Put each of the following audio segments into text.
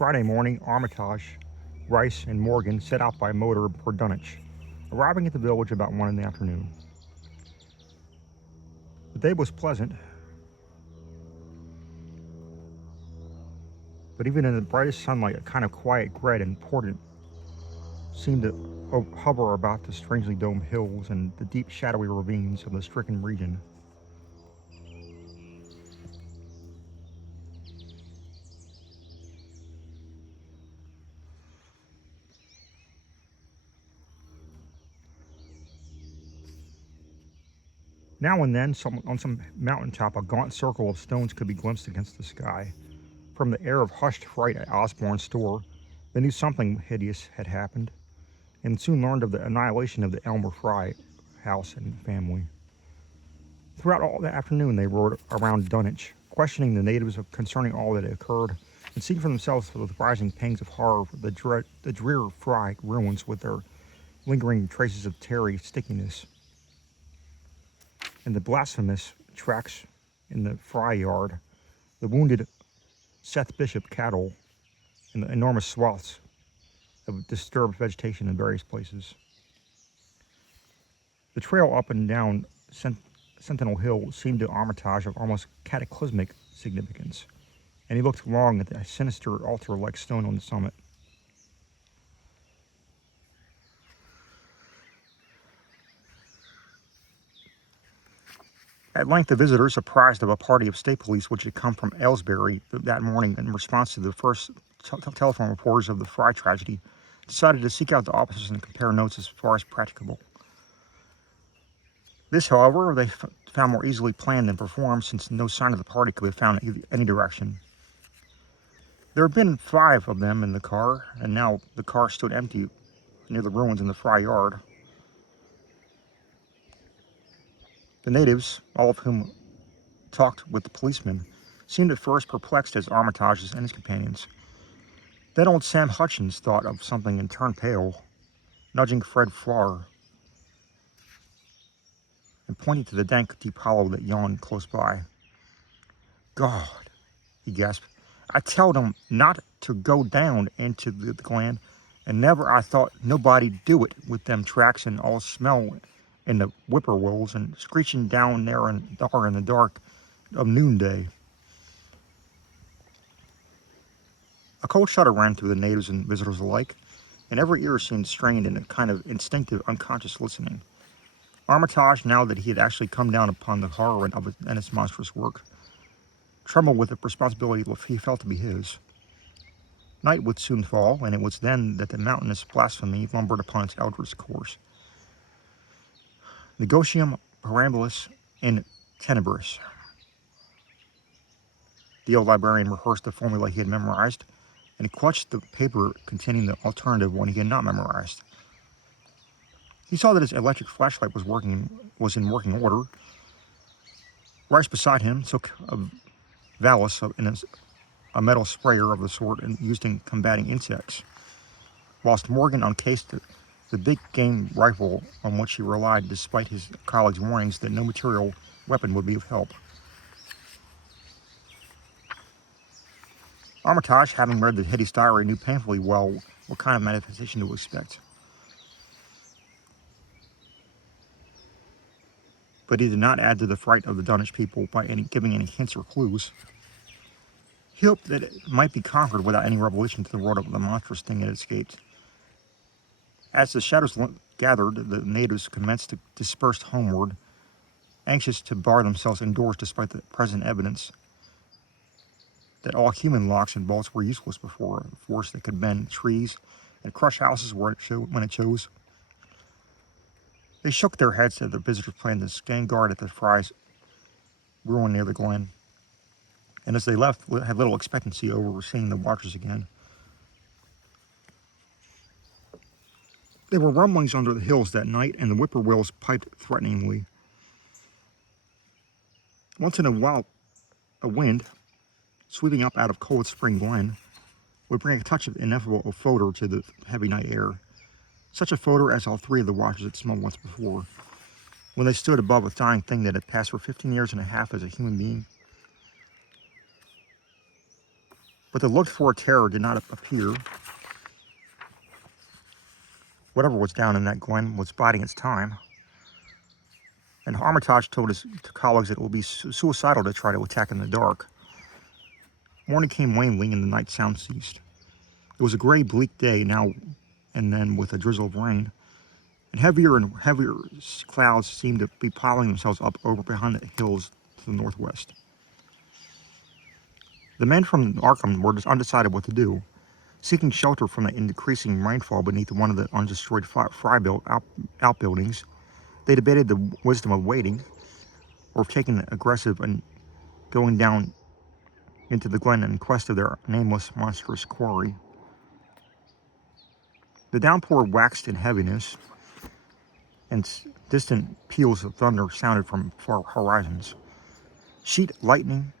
Friday morning, Armitage, Rice, and Morgan set out by motor for Dunwich, arriving at the village about 1 in the afternoon. The day was pleasant, but even in the brightest sunlight, a kind of quiet dread and portent seemed to hover about the strangely domed hills and the deep shadowy ravines of the stricken region. Now and then, on some mountaintop, a gaunt circle of stones could be glimpsed against the sky. From the air of hushed fright at Osborne's store, they knew something hideous had happened, and soon learned of the annihilation of the Elmer Fry house and family. Throughout all the afternoon, they rode around Dunwich, questioning the natives concerning all that had occurred, and seeing for themselves with rising pangs of horror the drear Fry ruins with their lingering traces of tarry stickiness, and the blasphemous tracks in the Fry yard, the wounded Seth Bishop cattle, and the enormous swaths of disturbed vegetation in various places. The trail up and down Sentinel Hill seemed to Armitage of almost cataclysmic significance, and he looked long at the sinister altar-like stone on the summit. At length, the visitors, apprised of a party of state police which had come from Aylesbury that morning in response to the first telephone reports of the Fry tragedy, decided to seek out the officers and compare notes as far as practicable. This, however, they found more easily planned than performed, since no sign of the party could be found in any direction. There had been 5 of them in the car, and now the car stood empty near the ruins in the Fry yard. The natives, all of whom talked with the policemen, seemed at first perplexed as Armitage and his companions. Then old Sam Hutchins thought of something and turned pale, nudging Fred Farr and pointing to the dank, deep hollow that yawned close by. "God," he gasped, "I tell them not to go down into the glen, and never I thought nobody do it with them tracks and all smell in the whippoorwills and screeching down there in the dark of noonday." A cold shudder ran through the natives and visitors alike, and every ear seemed strained in a kind of instinctive, unconscious listening. Armitage, now that he had actually come down upon the horror of it and its monstrous work, trembled with the responsibility he felt to be his. Night would soon fall, and it was then that the mountainous blasphemy lumbered upon its eldritch course. Negocium perambulus in tenebris. The old librarian rehearsed the formula he had memorized, and he clutched the paper containing the alternative one he had not memorized. He saw that his electric flashlight was in working order. Rice beside him took a valise and a metal sprayer of the sort and used in combating insects, whilst Morgan uncased the big game rifle on which he relied despite his colleague's warnings that no material weapon would be of help. Armitage, having read the hideous diary, knew painfully well what kind of manifestation to expect. But he did not add to the fright of the Dunwich people by giving any hints or clues. He hoped that it might be conquered without any revelation to the world of the monstrous thing it had escaped. As the shadows gathered, the natives commenced to disperse homeward, anxious to bar themselves indoors despite the present evidence that all human locks and bolts were useless before a force that could bend trees and crush houses when it chose. They shook their heads as the visitors planned to stand guard at the Fry's ruin near the glen, and as they left, had little expectancy over seeing the watchers again. There were rumblings under the hills that night, and the whippoorwills piped threateningly. Once in a while, a wind, sweeping up out of Cold Spring Glen, would bring a touch of ineffable odor to the heavy night air. Such a odor as all 3 of the watchers had smelled once before, when they stood above a dying thing that had passed for 15 years and a half as a human being. But the looked-for terror did not appear. Whatever was down in that glen was biding its time. And Armitage told his colleagues that it would be suicidal to try to attack in the dark. Morning came wanly and the night sound ceased. It was a gray, bleak day now and then with a drizzle of rain, and heavier clouds seemed to be piling themselves up over behind the hills to the northwest. The men from Arkham were just undecided what to do, seeking shelter from the increasing rainfall beneath one of the undestroyed fry-built outbuildings. They debated the wisdom of waiting, or of taking the aggressive and going down into the glen in quest of their nameless, monstrous quarry. The downpour waxed in heaviness, and distant peals of thunder sounded from far horizons. Sheet lightning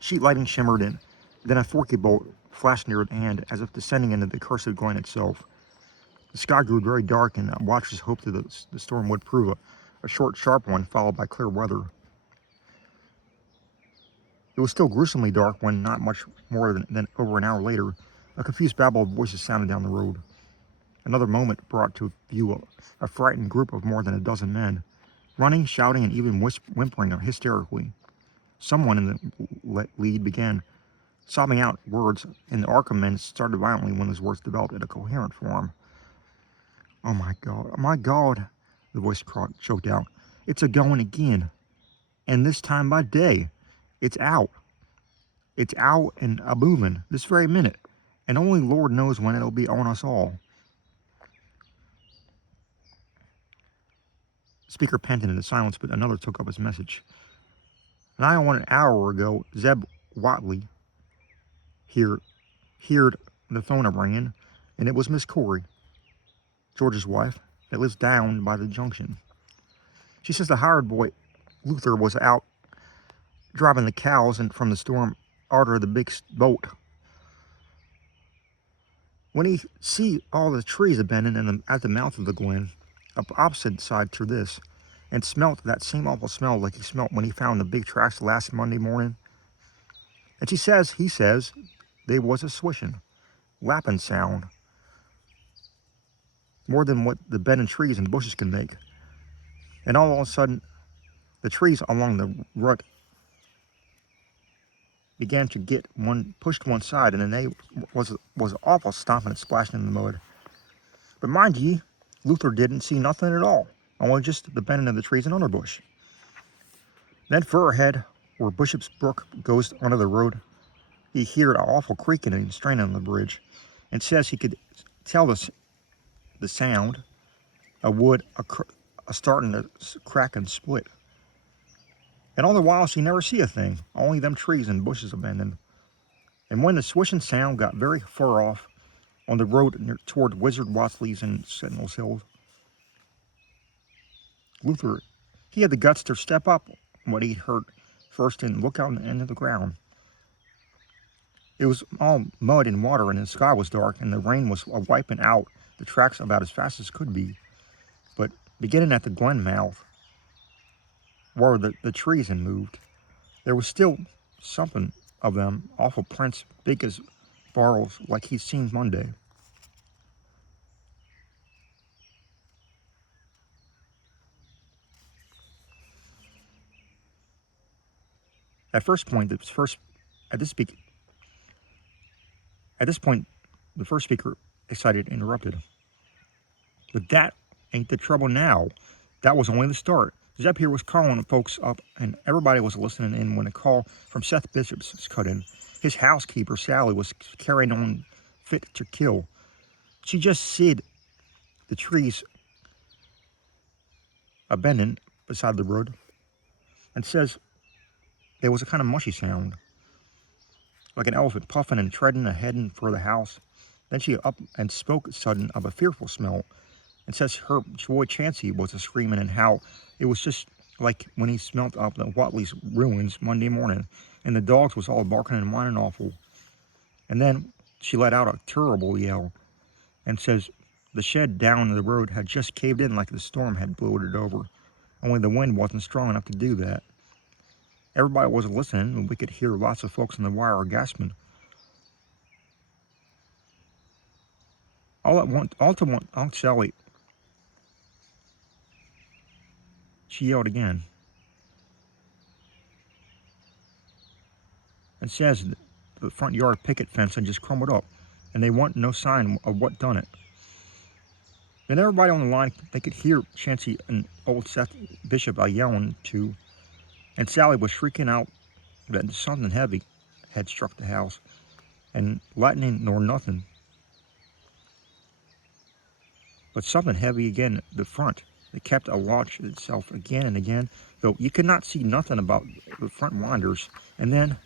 shimmered in, then a forky bolt flashed near at hand, as if descending into the cursed glen itself. The sky grew very dark, and watchers hoped that the storm would prove a short, sharp one, followed by clear weather. It was still gruesomely dark when, not much more than over an hour later, a confused babble of voices sounded down the road. Another moment brought to view a frightened group of more than a dozen men, running, shouting, and even whimpering hysterically. Someone in the lead began sobbing out words, and the Arkham men started violently when those words developed in a coherent form. "Oh my God," the voice choked out. "It's a-going again. And this time by day. It's out. It's out and a-moving this very minute. And only Lord knows when it'll be on us all." The speaker panted into silence, but another took up his message. "Nigh on an hour ago, Zeb Watley heard the phone ringing, and it was Miss Corey, George's wife, that lives down by the junction. She says the hired boy, Luther, was out driving the cows and from the storm arter the big boat. When he see all the trees a-bending at the mouth of the glen, up opposite side to this, and smelt that same awful smell like he smelt when he found the big tracks last Monday morning. And he says, they was a swishing, lapping sound, more than what the bending trees and bushes can make. And all of a sudden, the trees along the rut began to get pushed one side, and then they was awful stomping and splashing in the mud. But mind ye, Luther didn't see nothing at all, only just the bending of the trees and underbush. Then fur ahead, where Bishop's Brook goes under the road, he heard an awful creaking and straining on the bridge, and says he could tell the sound of wood a starting to crack and split. And all the while she never see a thing, only them trees and bushes a-bending. And when the swishing sound got very far off on the road toward Wizard Watley's and Sentinel's Hill, Luther, he had the guts to step up what he'd heard first and look out into the ground. It was all mud and water, and the sky was dark, and the rain was wiping out the tracks about as fast as could be. But beginning at the glen mouth, where the trees had moved, there was still something of them, awful prints, big as barrels, like he'd seen Monday. At this point, the first speaker, excited, interrupted. "But that ain't the trouble now. That was only the start. Zeb here was calling folks up, and everybody was listening in when a call from Seth Bishop's cut in. His housekeeper, Sally, was carrying on fit to kill. She just said the trees a-bending beside the road, and says there was a kind of mushy sound, like an elephant puffing and treading ahead for the house. Then she up and spoke sudden of a fearful smell, and says her boy Chancey was a-screaming, and how it was just like when he smelt up the Watley's ruins Monday morning, and the dogs was all barking and whining awful. And then she let out a terrible yell, and says the shed down the road had just caved in like the storm had blowed it over, only the wind wasn't strong enough to do that. Everybody wasn't listening, and we could hear lots of folks on the wire gasping. All to one, Aunt Sally, she yelled again, and says the front yard picket fence had just crumbled up, and they want no sign of what done it. Then everybody on the line, they could hear Chancy and old Seth Bishop yelling too, and Sally was shrieking out that something heavy had struck the house, and lightning nor nothing, but something heavy again at the front. It kept a watch itself again and again, though you could not see nothing about the front winders. And then,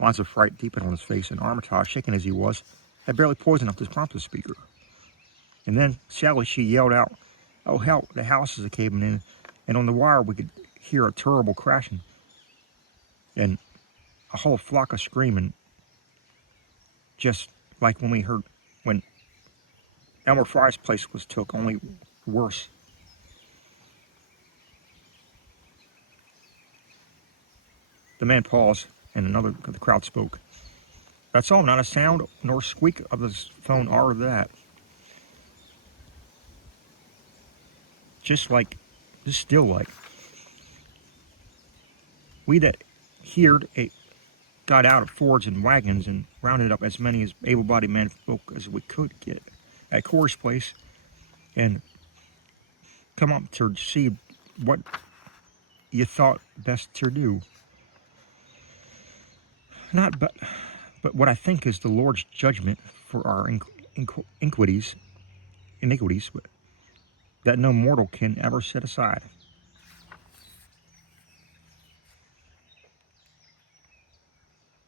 lines of fright deepened on his face, and Armitage, shaken as he was, had barely poised enough to prompt the speaker. And then Sally, she yelled out, "Oh hell, the house is caving in," and on the wire we could hear a terrible crashing, and a whole flock of screaming, just like when Elmer Fry's place was took, only worse. The man paused, and another of the crowd spoke. "That's all, not a sound nor squeak of the phone or that. Just still like. We that heard it got out of Fords and wagons and rounded up as many as able-bodied men folk as we could get at Corey's place, and come up to see what you thought best to do. But what I think is the Lord's judgment for our iniquities, that no mortal can ever set aside."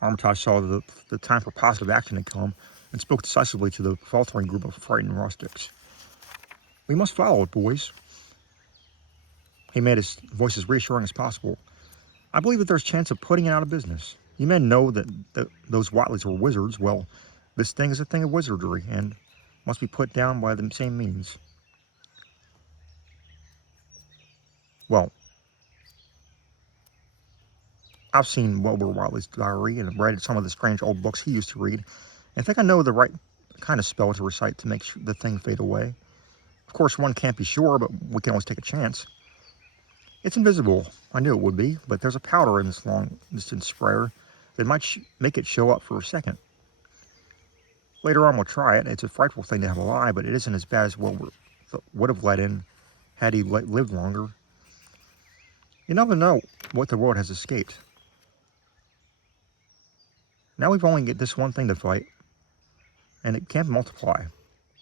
Armitage saw the time for positive action had come, and spoke decisively to the faltering group of frightened rustics. "We must follow it, boys." He made his voice as reassuring as possible. "I believe that there's a chance of putting it out of business. You men know that those Watleys were wizards. Well, this thing is a thing of wizardry, and must be put down by the same means. Well, I've seen Wilbur Wattley's diary and read some of the strange old books he used to read, and think I know the right kind of spell to recite to make the thing fade away. Of course, one can't be sure, but we can always take a chance. It's invisible. I knew it would be, but there's a powder in this long-distance sprayer that might make it show up for a second. Later on, we'll try it. It's a frightful thing to have a lie, but it isn't as bad as Wilbur would have let in had he lived longer. You never know what the world has escaped. Now we've only got this one thing to fight, and it can't multiply.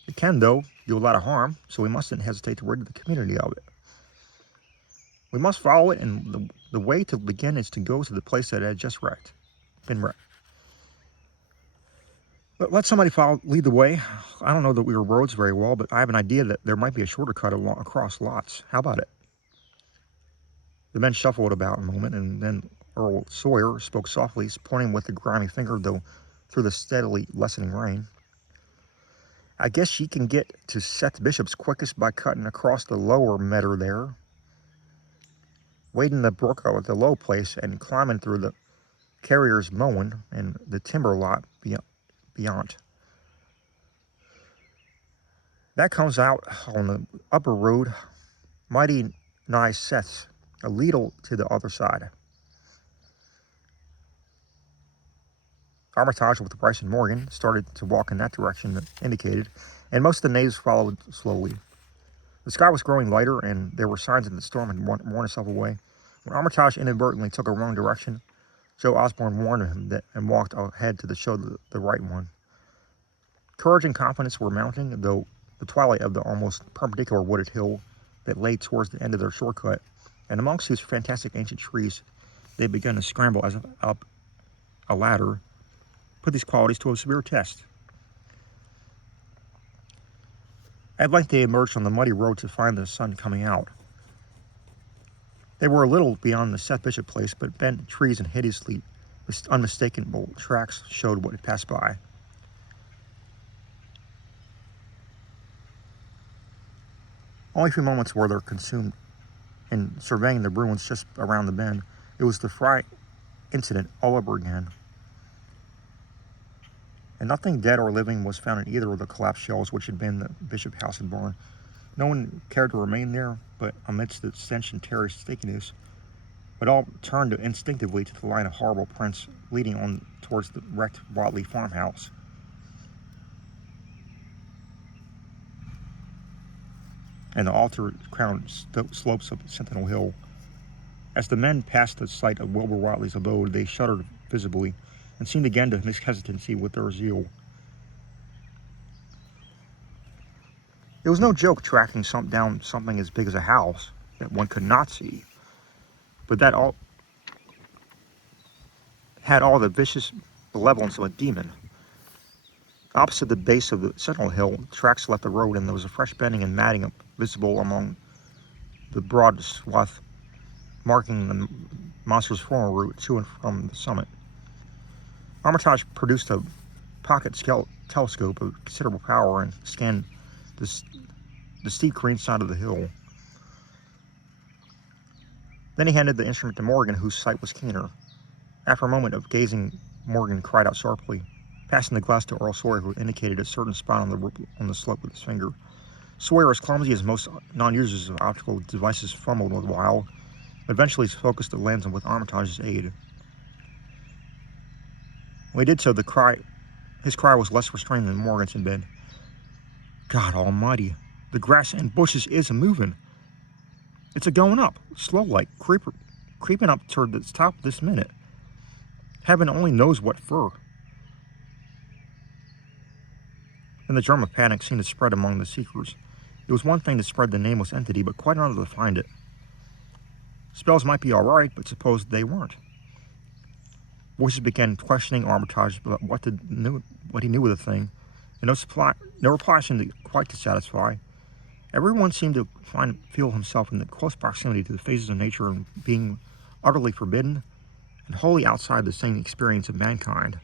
It can, though, do a lot of harm, so we mustn't hesitate to rid the community of it. We must follow it, and the way to begin is to go to the place that had just been wrecked. But let somebody lead the way. I don't know that we were roads very well, but I have an idea that there might be a shorter cut across lots. How about it? The men shuffled about a moment, and then Earl Sawyer spoke softly, pointing with a grimy finger, though through the steadily lessening rain. "I guess ye can get to Seth Bishop's quickest by cutting across the lower medder there, wading the brook at the low place, and climbing through the carrier's mowing and the timber lot beyond. That comes out on the upper road, mighty nigh Seth's, a leetle to the other side." Armitage, with Bryce and Morgan, started to walk in that direction that indicated, and most of the natives followed slowly. The sky was growing lighter, and there were signs that the storm had worn itself away. When Armitage inadvertently took a wrong direction, Joe Osborne warned him and walked ahead to show the right one. Courage and confidence were mounting, though the twilight of the almost perpendicular wooded hill that lay towards the end of their shortcut, and amongst whose fantastic ancient trees they had begun to scramble as if up a ladder, put these qualities to a severe test. At length they emerged on the muddy road to find the sun coming out. They were a little beyond the Seth Bishop place, but bent trees and hideously unmistakable tracks showed what had passed by. Only a few moments were there consumed and surveying the ruins just around the bend. It was the Fry incident all over again. And nothing dead or living was found in either of the collapsed shells, which had been the Bishop house and barn. No one cared to remain there, but amidst the stench and terror's stickiness, it all turned instinctively to the line of horrible prints leading on towards the wrecked Watley farmhouse. And the altar-crowned slopes of Sentinel Hill. As the men passed the site of Wilbur Watley's abode, they shuddered visibly and seemed again to mix hesitancy with their zeal. It was no joke tracking down something as big as a house that one could not see, but that all had all the vicious malevolence of a demon. Opposite the base of the Sentinel Hill, tracks left the road, and there was a fresh bending and matting visible among the broad swath marking the monster's former route to and from the summit. Armitage produced a pocket telescope of considerable power and scanned the steep green side of the hill. Then he handed the instrument to Morgan, whose sight was keener. After a moment of gazing, Morgan cried out sharply, passing the glass to Earl Sawyer, who indicated a certain spot on the slope with his finger. Sawyer, as clumsy as most non-users of optical devices, fumbled a while, eventually focused the lens with Armitage's aid. When he did so, his cry was less restrained than Morgan's had been. God almighty, the grass and bushes is a-moving. It's a-going up, slow-like, creeping up toward the top this minute. Heaven only knows what for. Then the germ of panic seemed to spread among the seekers. It was one thing to spread the nameless entity, but quite another to find it. Spells might be all right, but suppose they weren't. Voices began questioning Armitage about what he knew of the thing, and no reply seemed quite to satisfy. Everyone seemed to feel himself in the close proximity to the phases of nature and being utterly forbidden and wholly outside the same experience of mankind.